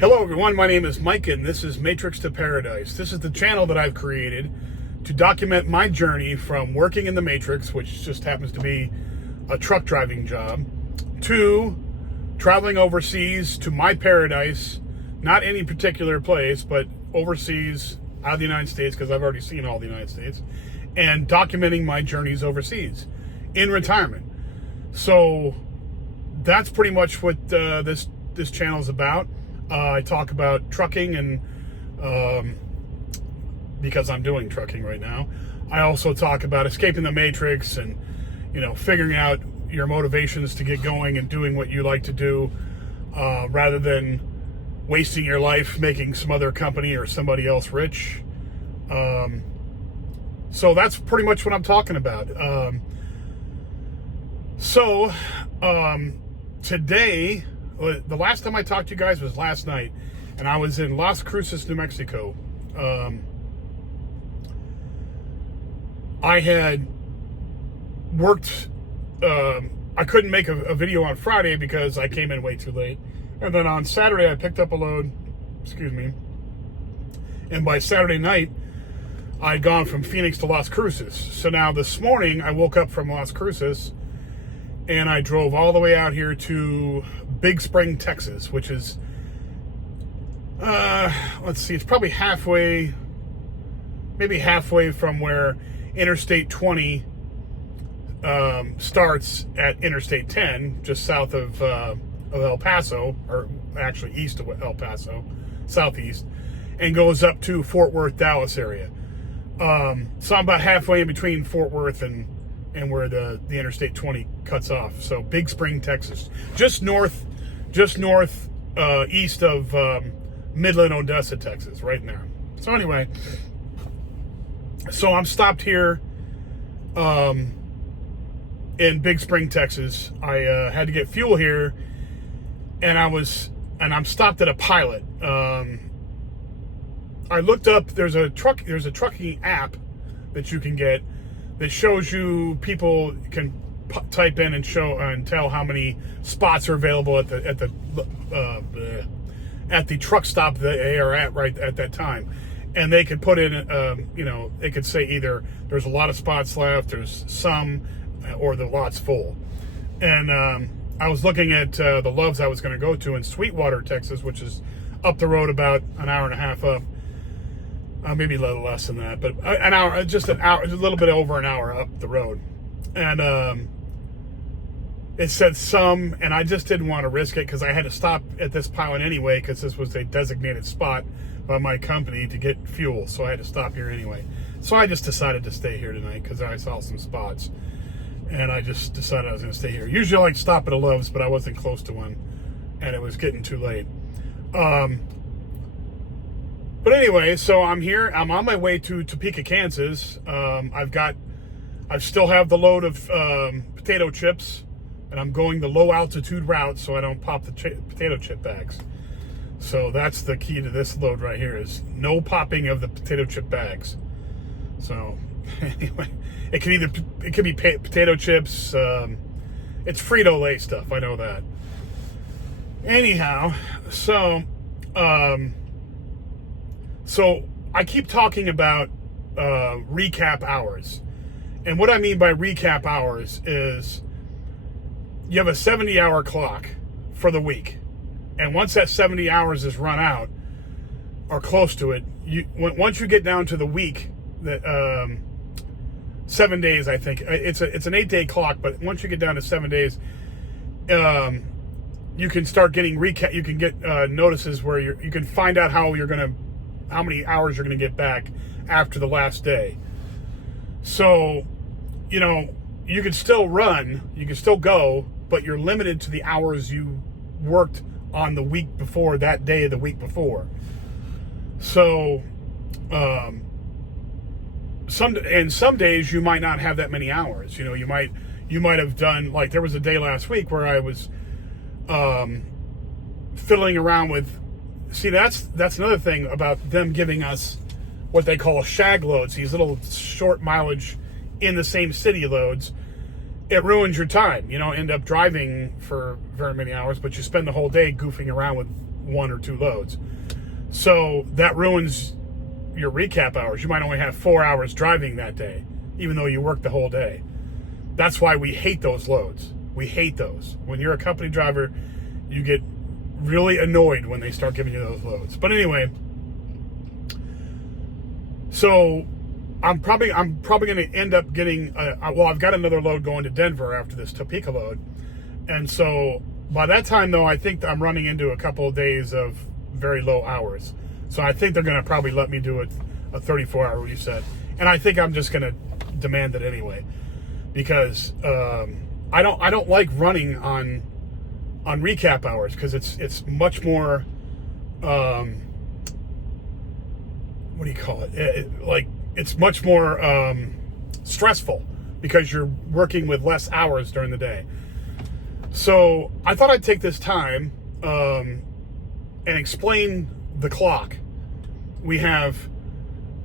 Hello everyone, my name is Mike and this is Matrix to Paradise. This is the channel that I've created to document my journey from working in the Matrix, which just happens to be a truck driving job, to traveling overseas to my paradise, not any particular place, but overseas out of the United States, because I've already seen all the United States, and documenting my journeys overseas in retirement. So that's pretty much what this channel is about. I talk about trucking and because I'm doing trucking right now. I also talk about escaping the Matrix and, figuring out your motivations to get going and doing what you like to do, rather than wasting your life making some other company or somebody else rich. So that's pretty much what I'm talking about. Today, the last time I talked to you guys was last night, and I was in Las Cruces, New Mexico. I had worked, I couldn't make a video on Friday because I came in way too late. And then on Saturday, I picked up a load, and by Saturday night, I'd gone from Phoenix to Las Cruces. So now this morning, I woke up from Las Cruces, and I drove all the way out here to Big Spring, Texas, which is, it's probably maybe halfway from where Interstate 20 starts at Interstate 10, just south of El Paso, or actually east of El Paso, southeast, and goes up to Fort Worth, Dallas area. So I'm about halfway in between Fort Worth and where the Interstate 20 cuts off. So Big Spring, Texas, just north east of Midland, Odessa, Texas, right now. So anyway, so I'm stopped here in Big Spring, Texas. I had to get fuel here, and I'm stopped at a Pilot. I looked up, there's a trucking app that you can get that shows you, people can type in and show and tell how many spots are available at the truck stop that they are at right at that time. And they could put in, they could say either there's a lot of spots left, there's some, or the lot's full. And I was looking at the Loves I was going to go to in Sweetwater, Texas, which is up the road about an hour and a half up. Maybe a little less than that, but an hour, just a little bit over an hour up the road. And it said some, and I just didn't want to risk it because I had to stop at this Pilot anyway, because this was a designated spot by my company to get fuel. So I had to stop here anyway. So I just decided to stay here tonight because I saw some spots, and I just decided I was going to stay here. Usually I like to stop at a Love's, but I wasn't close to one, and it was getting too late. But anyway, so I'm here. I'm on my way to Topeka, Kansas. I still have the load of potato chips, and I'm going the low altitude route so I don't pop the potato chip bags. So that's the key to this load right here, is no popping of the potato chip bags. So anyway, it could be potato chips. It's Frito-Lay stuff. I know that. Anyhow, so I keep talking about recap hours. And what I mean by recap hours is you have a 70-hour clock for the week. And once that 70 hours is run out, or close to it, once you get down to the week, that 7 days, I think. It's an 8-day clock, but once you get down to 7 days, you can start getting recap. You can get notices where you can find out how many hours you're gonna get back after the last day. So, you can still run, you can still go, but you're limited to the hours you worked on the week before, that day of the week before. So, some days you might not have that many hours. You might have done, like, there was a day last week where I was fiddling around with. See, that's another thing about them giving us what they call shag loads, these little short mileage in the same city loads. It ruins your time. End up driving for very many hours, but you spend the whole day goofing around with 1 or 2 loads. So that ruins your recap hours. You might only have 4 hours driving that day, even though you worked the whole day. That's why we hate those loads. We hate those. When you're a company driver, you get really annoyed when they start giving you those loads. But anyway, so I'm probably going to end up getting I've got another load going to Denver after this Topeka load. And so by that time, though, I think I'm running into a couple of days of very low hours. So I think they're going to probably let me do a 34-hour reset. And I think I'm just going to demand it anyway, because I don't like running on recap hours, because it's much more what do you call it? Like, it's much more stressful because you're working with less hours during the day. So I thought I'd take this time and explain the clock. We have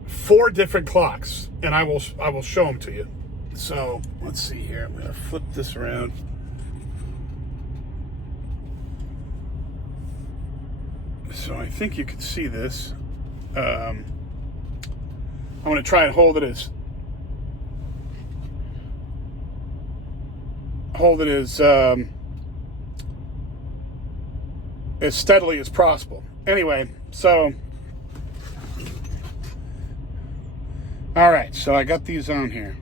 4 different clocks, and I will show them to you. So let's see here. I'm going to flip this around. So I think you can see this. I'm going to try and hold it as steadily as possible. Anyway, so all right, so I got these on here.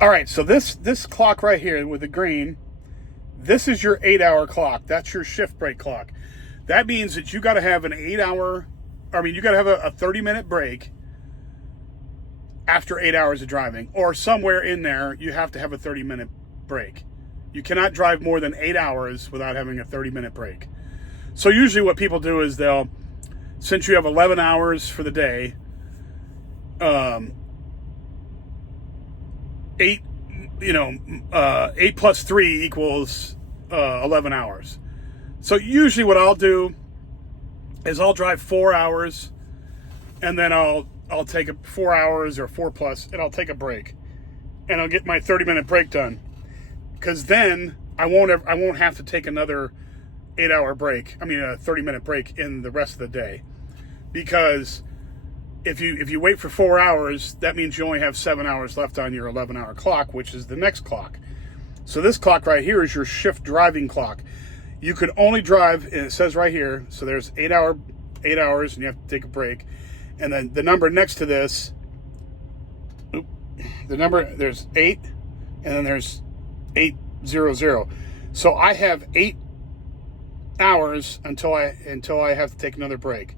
All right, so this clock right here with the green, this is your 8-hour clock. That's your shift break clock. That means that you got to have you got to have a 30-minute break after 8 hours of driving, or somewhere in there you have to have a 30-minute break. You cannot drive more than 8 hours without having a 30-minute break. So usually what people do is since you have 11 hours for the day, 8 plus 3 equals 11 hours. So usually what I'll do is I'll drive 4 hours, and then I'll take 4 hours or 4 plus, and I'll take a break, and I'll get my 30-minute break done, because then I won't have to take another 8-hour break. I mean, a 30-minute break in the rest of the day, because if you wait for 4 hours, that means you only have 7 hours left on your 11-hour clock, which is the next clock. So this clock right here is your shift driving clock. You can only drive, and it says right here, so there's 8 hours, and you have to take a break. And then the number next to this, there's 8, and then there's 800. So I have 8 hours until I have to take another break.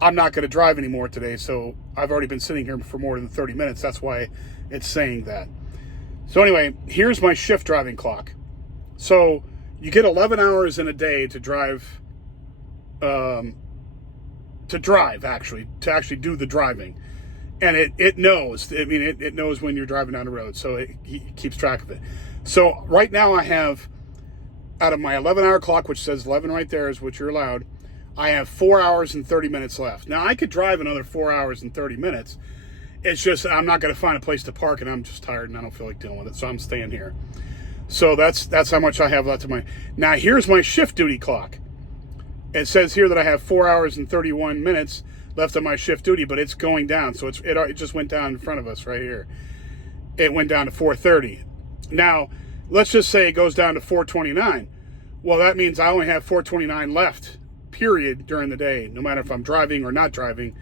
I'm not going to drive anymore today, so I've already been sitting here for more than 30 minutes. That's why it's saying that. So anyway, here's my shift driving clock. So you get 11 hours in a day to drive, to actually do the driving. And it knows, it knows when you're driving down the road, so it keeps track of it. So right now I have, out of my 11-hour clock, which says 11 right there is what you're allowed, I have 4 hours and 30 minutes left. Now I could drive another 4 hours and 30 minutes. It's just, I'm not going to find a place to park, and I'm just tired and I don't feel like dealing with it, so I'm staying here. So that's how much I have left of my. Now here's my shift duty clock. It says here that I have 4 hours and 31 minutes left on my shift duty, but it's going down. So it just went down in front of us right here. It went down to 4:30. Now let's just say it goes down to 4:29. Well, that means I only have 4:29 left, period, during the day. No matter if I'm driving or not driving,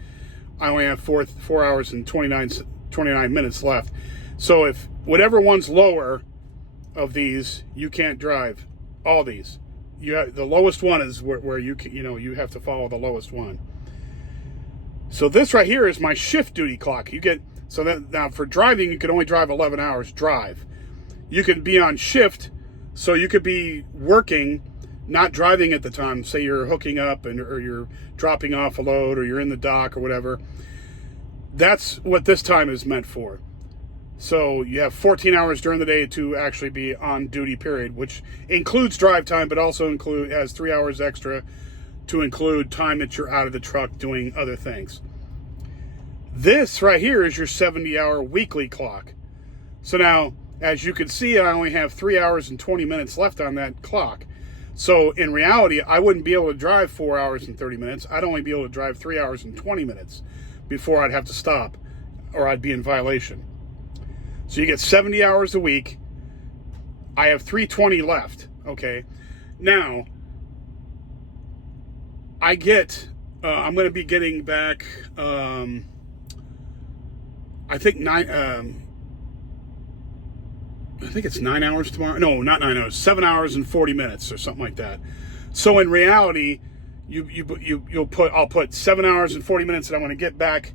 I only have 4 hours and 29 minutes left. So if whatever one's lower of these, you can't drive all these. The lowest one is where you can, you have to follow the lowest one. So this right here is my shift duty clock. Now for driving, you can only drive 11 hours drive. You can be on shift, so you could be working, not driving at the time. Say you're hooking up or you're dropping off a load, or you're in the dock or whatever. That's what this time is meant for. So you have 14 hours during the day to actually be on duty, period, which includes drive time, but also has 3 hours extra to include time that you're out of the truck doing other things. This right here is your 70-hour weekly clock. So now, as you can see, I only have 3 hours and 20 minutes left on that clock. So in reality, I wouldn't be able to drive 4 hours and 30 minutes. I'd only be able to drive 3 hours and 20 minutes before I'd have to stop, or I'd be in violation. So you get 70 hours a week. I have 320 left. Okay. Now, I'm going to be getting back, I think it's 9 hours tomorrow. No, not 9 hours. 7 hours and 40 minutes or something like that. So in reality, I'll put 7 hours and 40 minutes that I'm going to get back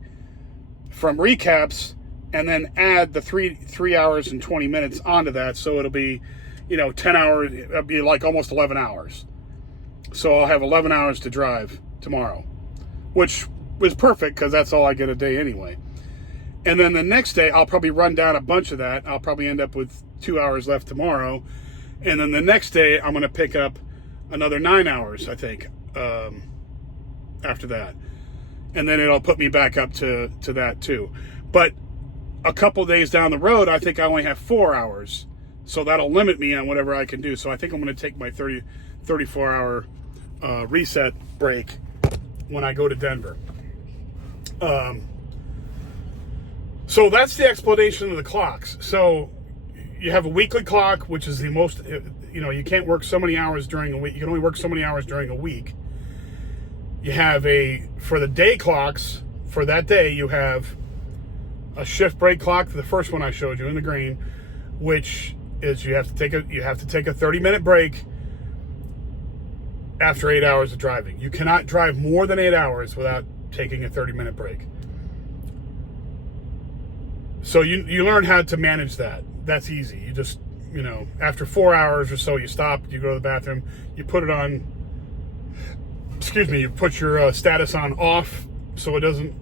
from recaps, and then add the 3 hours and 20 minutes onto that. So it'll be, 10 hours. It'll be like almost 11 hours. So I'll have 11 hours to drive tomorrow, which was perfect because that's all I get a day anyway. And then the next day, I'll probably run down a bunch of that. I'll probably end up with 2 hours left tomorrow. And then the next day, I'm going to pick up another 9 hours, I think, after that. And then it'll put me back up to that too. But a couple days down the road, I think I only have 4 hours. So that'll limit me on whatever I can do. So I think I'm going to take my 34-hour reset break when I go to Denver. So that's the explanation of the clocks. So you have a weekly clock, which is the most, you can't work so many hours during a week. You can only work so many hours during a week. You have for the day clocks, for that day, you have a shift break clock, the first one I showed you in the green, which is you have to take a 30-minute break after 8 hours of driving. You cannot drive more than 8 hours without taking a 30-minute break. So you learn how to manage that. That's easy. You just, after 4 hours or so, you stop, you go to the bathroom, you put it on, you put your status on off so it doesn't,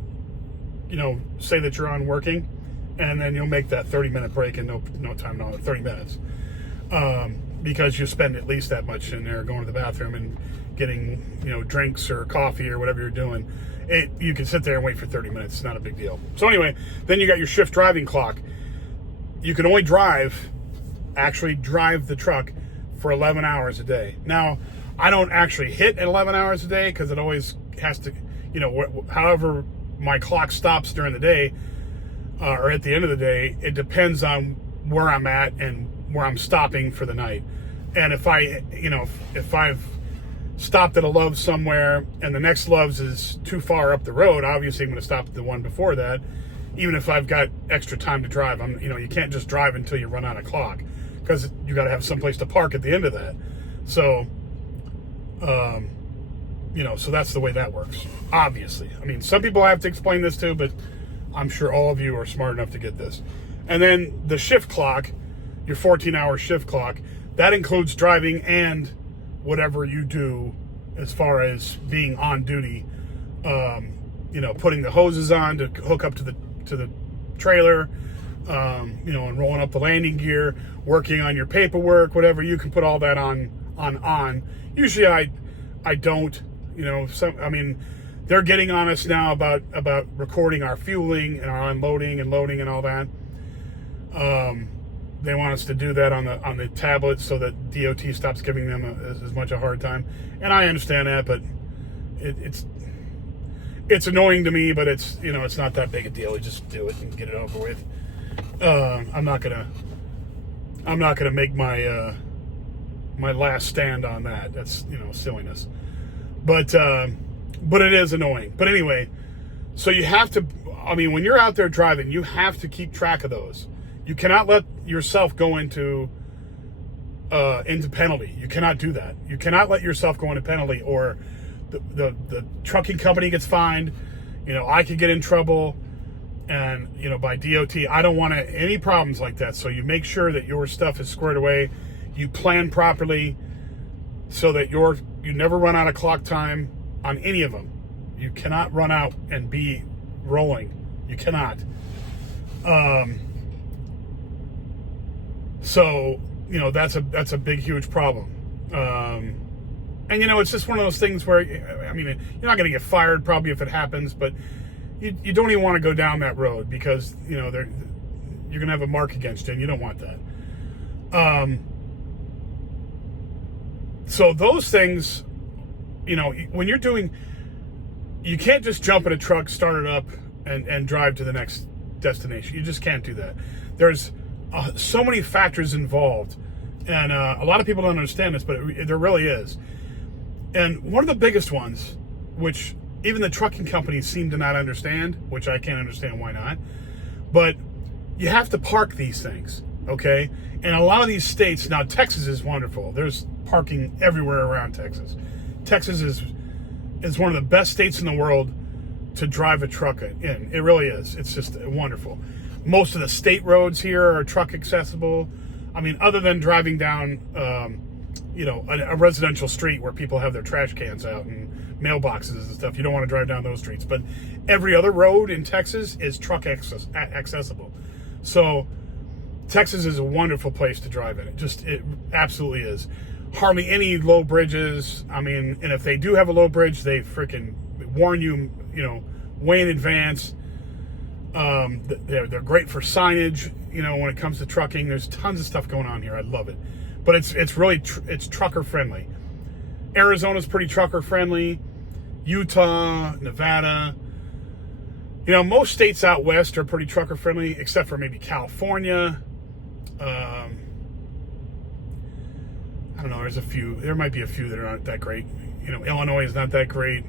say that you're on working, and then you'll make that 30-minute break in no time at all, 30 minutes. Because you spend at least that much in there going to the bathroom and getting, drinks or coffee or whatever you're doing. You can sit there and wait for 30 minutes. It's not a big deal. So anyway, then you got your shift driving clock. You can only actually drive the truck for 11 hours a day. Now, I don't actually hit 11 hours a day because it always has to, however my clock stops during the day or at the end of the day, it depends on where I'm at and where I'm stopping for the night. And if I've stopped at a Love's somewhere and the next Love's is too far up the road, obviously I'm going to stop at the one before that, even if I've got extra time to drive. You can't just drive until you run out of clock because you got to have someplace to park at the end of that. So, so that's the way that works, obviously. Some people I have to explain this to, but I'm sure all of you are smart enough to get this. And then the shift clock, your 14-hour shift clock, that includes driving and whatever you do as far as being on duty, putting the hoses on to hook up to the trailer, and rolling up the landing gear, working on your paperwork, whatever. You can put all that on. Usually I don't, they're getting on us now about recording our fueling and our unloading and loading and all that. They want us to do that on the tablet so that DOT stops giving them as much a hard time. And I understand that, but it's annoying to me, but it's not that big a deal. You just do it and get it over with. I'm not gonna make my my last stand on that. That's silliness. But it is annoying. But anyway, so you have to. When you're out there driving, you have to keep track of those. You cannot let yourself go into penalty. You cannot do that. You cannot let yourself go into penalty, or the trucking company gets fined. I could get in trouble, and by DOT. I don't want any problems like that. So you make sure that your stuff is squared away. You plan properly, so that you never run out of clock time on any of them. You cannot run out and be rolling. You cannot. So, that's a big, huge problem. And, it's just one of those things where, you're not going to get fired probably if it happens, but you don't even want to go down that road because, you're going to have a mark against you and you don't want that. So those things, when you're doing, you can't just jump in a truck, start it up, and drive to the next destination. You just can't do that. There's so many factors involved, and a lot of people don't understand this, but there really is. And one of the biggest ones, which even the trucking companies seem to not understand, which I can't understand why not, but you have to park these things, okay? And a lot of these states, now Texas is wonderful. There's parking everywhere around Texas. Texas is one of the best states in the world to drive a truck in. It really is. It's just wonderful. Most of the state roads here are truck accessible. I mean, other than driving down, a residential street where people have their trash cans out and mailboxes and stuff. You don't want to drive down those streets. But every other road in Texas is truck accessible. So Texas is a wonderful place to drive in. It absolutely is. Hardly any low bridges. I mean, and if they do have a low bridge, they freaking warn you, way in advance. They're great for signage, when it comes to trucking. There's tons of stuff going on here. I love it. But it's really it's trucker friendly. Arizona's pretty trucker friendly. Utah, Nevada. Most states out west are pretty trucker friendly, except for maybe California. I don't know. There might be a few that aren't that great. Illinois is not that great.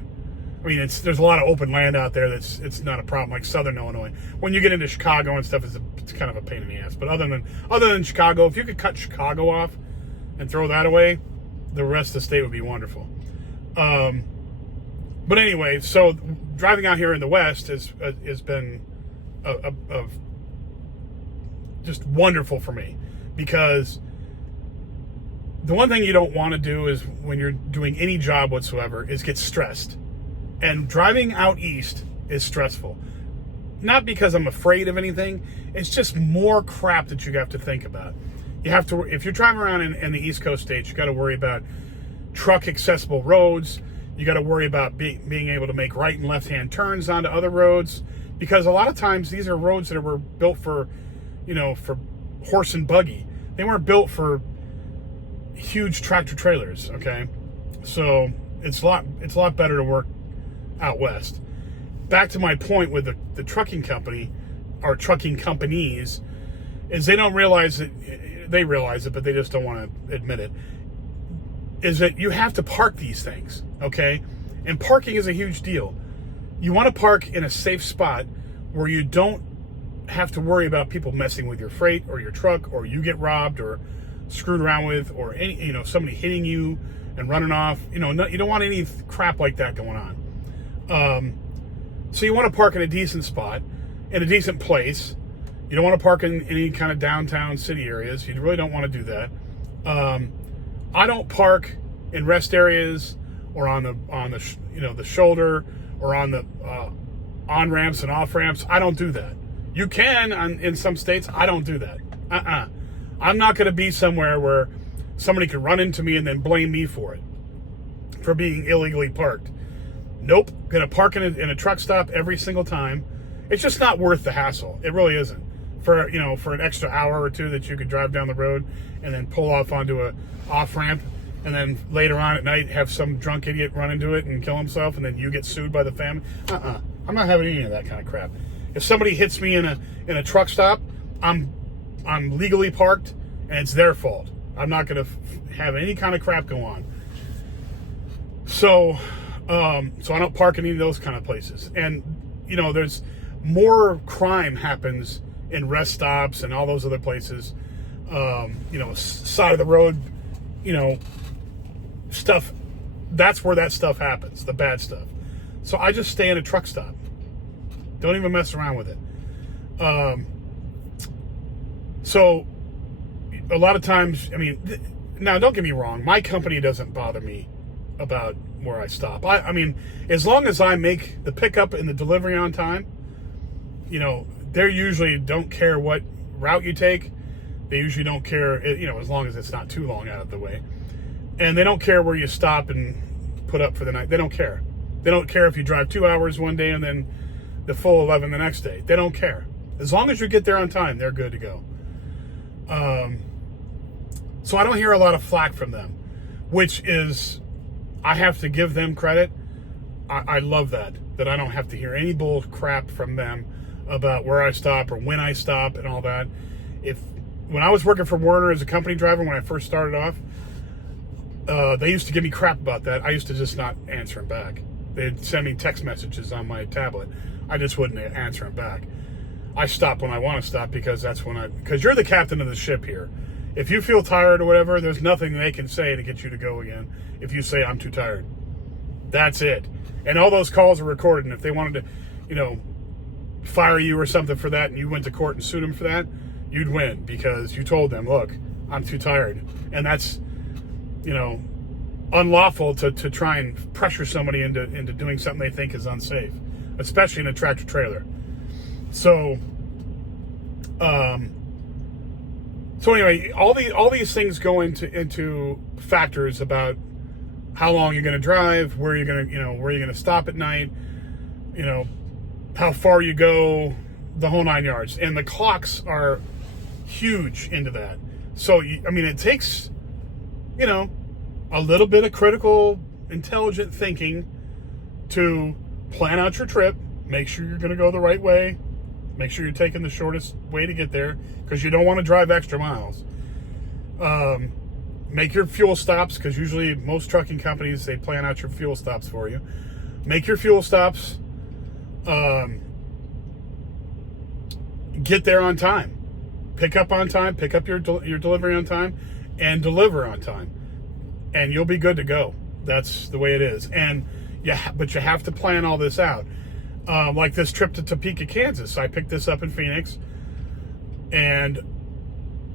I mean, there's a lot of open land out there it's not a problem, like Southern Illinois. When you get into Chicago and stuff, it's kind of a pain in the ass. But other than Chicago, if you could cut Chicago off and throw that away, the rest of the state would be wonderful. But anyway, so driving out here in the West has been just wonderful for me, because the one thing you don't want to do is, when you're doing any job whatsoever, is get stressed. And driving out east is stressful. Not because I'm afraid of anything. It's just more crap that you have to think about. You have to, if you're driving around in the East Coast states, you got to worry about truck accessible roads. You got to worry about being able to make right and left hand turns onto other roads, because a lot of times these are roads that were built for, for horse and buggy. They weren't built for huge tractor trailers. Okay, so it's a lot better to work out west. Back to my point with the trucking company, or trucking companies, is they don't realize it. They realize it, but they just don't want to admit it. Is that you have to park these things, okay? And parking is a huge deal. You want to park in a safe spot where you don't have to worry about people messing with your freight or your truck, or you get robbed or screwed around with, or any, somebody hitting you and running off. You don't want any crap like that going on. So you want to park in a decent spot, in a decent place. You don't want to park in any kind of downtown city areas. You really don't want to do that. I don't park in rest areas, or on the shoulder, or on the on ramps and off ramps. I don't do that. You can in some states. I don't do that. I'm not going to be somewhere where somebody could run into me and then blame me for it, for being illegally parked. Nope. Going to park in a truck stop every single time. It's just not worth the hassle. It really isn't. For an extra hour or two that you could drive down the road and then pull off onto a off ramp, and then later on at night have some drunk idiot run into it and kill himself, and then you get sued by the family. I'm not having any of that kind of crap. If somebody hits me in a truck stop, I'm legally parked, and it's their fault. I'm not going to have any kind of crap go on. So I don't park in any of those kind of places. And there's more crime happens in rest stops and all those other places. Side of the road, stuff. That's where that stuff happens, the bad stuff. So I just stay in a truck stop. Don't even mess around with it. So a lot of times, now don't get me wrong, my company doesn't bother me about where I stop. I mean, as long as I make the pickup and the delivery on time, they usually don't care what route you take. They usually don't care, as long as it's not too long out of the way. And they don't care where you stop and put up for the night. They don't care. They don't care if you drive 2 hours one day and then the full 11 the next day. They don't care. As long as you get there on time, they're good to go. So I don't hear a lot of flack from them. which is, I have to give them credit. I love that I don't have to hear any bull crap from them about where I stop or when I stop and all that. When I was working for Werner as a company driver, when I first started off, they used to give me crap about that. I used to just not answer them back. They'd send me text messages on my tablet. I just wouldn't answer them back. I stop when I want to stop because because you're the captain of the ship here. If you feel tired or whatever, there's nothing they can say to get you to go again. If you say, I'm too tired. That's it. And all those calls are recorded. And if they wanted to, fire you or something for that and you went to court and sued them for that, you'd win because you told them, look, I'm too tired. And that's, unlawful to try and pressure somebody into doing something they think is unsafe, especially in a tractor trailer. So anyway, all these things go into factors about how long you're going to drive, where you're going to stop at night, how far you go, the whole 9 yards. And the clocks are huge into that. So, it takes, a little bit of critical, intelligent thinking to plan out your trip, make sure you're going to go the right way, make sure you're taking the shortest way to get there, because you don't want to drive extra miles. Make your fuel stops, because usually most trucking companies, they plan out your fuel stops for you. Make your fuel stops. Get there on time. Pick up on time. Pick up your delivery on time, and deliver on time, and you'll be good to go. That's the way it is. But you have to plan all this out. Like this trip to Topeka, Kansas. I picked this up in Phoenix, and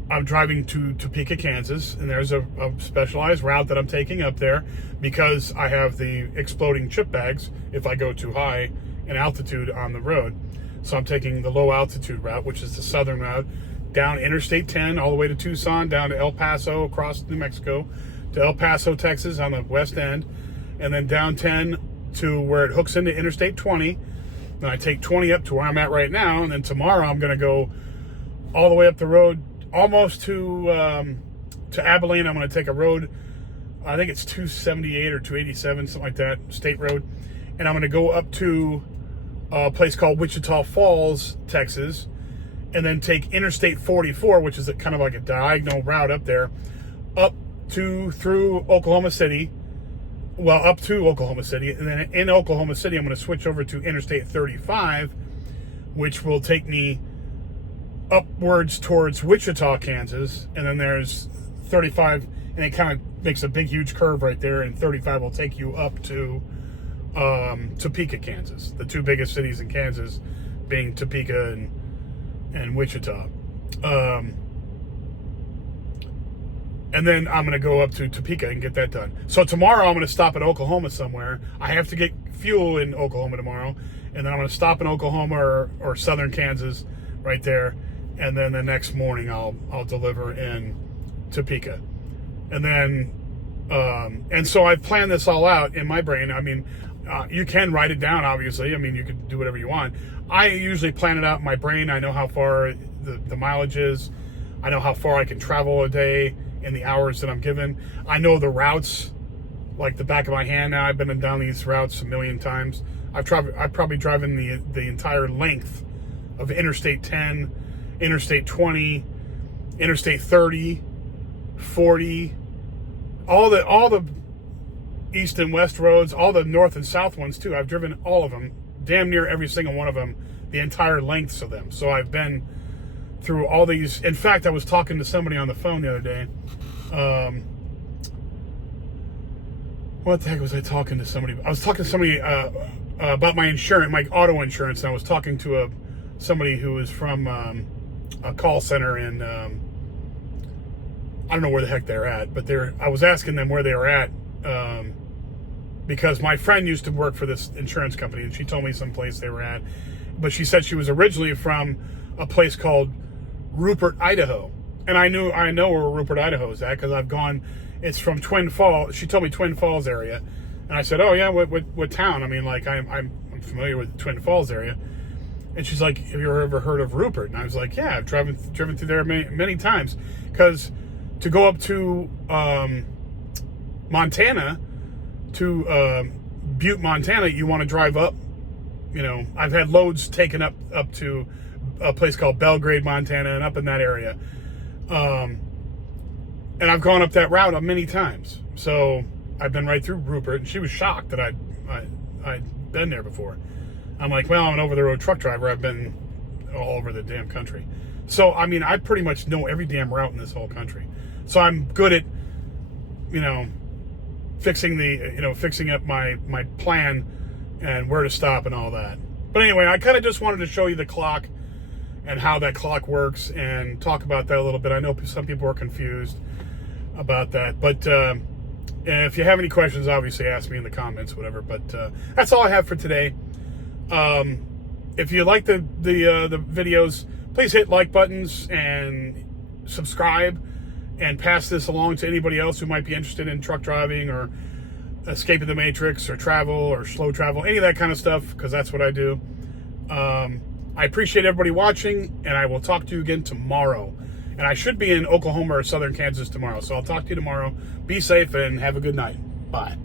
I'm driving to Topeka, Kansas, and there's a specialized route that I'm taking up there because I have the exploding chip bags if I go too high in altitude on the road. So I'm taking the low altitude route, which is the southern route, down Interstate 10 all the way to Tucson, down to El Paso, across New Mexico, to El Paso, Texas on the west end, and then down 10 to where it hooks into Interstate 20. Then I take 20 up to where I'm at right now, and then tomorrow I'm going to go all the way up the road almost to Abilene. I'm going to take a road, I think it's 278 or 287, something like that, state road, and I'm going to go up to a place called Wichita Falls, Texas, and then take Interstate 44, which is kind of like a diagonal route up there, up through Oklahoma City, up to Oklahoma City, and then in Oklahoma City, I'm going to switch over to Interstate 35, which will take me upwards towards Wichita, Kansas, and then there's 35, and it kind of makes a big, huge curve right there, and 35 will take you up to Topeka, Kansas. The two biggest cities in Kansas being Topeka and Wichita. And then I'm going to go up to Topeka and get that done. So tomorrow I'm going to stop at Oklahoma somewhere. I have to get fuel in Oklahoma tomorrow. And then I'm going to stop in Oklahoma or southern Kansas right there. And then the next morning I'll deliver in Topeka. And then, and so I've planned this all out in my brain. You can write it down, obviously. You can do whatever you want. I usually plan it out in my brain. I know how far the mileage is. I know how far I can travel a day in the hours that I'm given. I know the routes like the back of my hand now. I've been down these routes a million times. I've probably driven the entire length of Interstate 10, Interstate 20, Interstate 30, 40, all the east and west roads, all the north and south ones too. I've driven all of them, damn near every single one of them, the entire lengths of them. So I've been through all these. In fact, I was talking to somebody on the phone the other day. What the heck was I talking to somebody? I was talking to somebody about my insurance, my auto insurance. And I was talking to somebody who was from a call center in, I don't know where the heck they're at, but I was asking them where they were at because my friend used to work for this insurance company, and she told me some place they were at. But she said she was originally from a place called Rupert, Idaho. And I know where Rupert, Idaho is at because I've gone. It's from Twin Falls. She told me Twin Falls area, and I said, "Oh yeah, what town?" I'm familiar with the Twin Falls area. And she's like, "Have you ever heard of Rupert?" And I was like, "Yeah, I've driven through there many times." Because to go up to Montana to Butte, Montana, you want to drive up. You know, I've had loads taken up to a place called Belgrade, Montana, and up in that area. And I've gone up that route many times. So I've been right through Rupert, and she was shocked that I'd been there before. I'm like, well, I'm an over-the-road truck driver. I've been all over the damn country. So, I mean, I pretty much know every damn route in this whole country. So I'm good at, you know, fixing up my plan and where to stop and all that. But anyway, I kind of just wanted to show you the clock and how that clock works and talk about that a little bit. I know some people are confused about that, but if you have any questions, obviously ask me in the comments, whatever. But that's all I have for today. If you like the videos, please hit like buttons and subscribe, and pass this along to anybody else who might be interested in truck driving or escaping the matrix or travel or slow travel, any of that kind of stuff, because that's what I do. I appreciate everybody watching, and I will talk to you again tomorrow. And I should be in Oklahoma or southern Kansas tomorrow, so I'll talk to you tomorrow. Be safe and have a good night. Bye.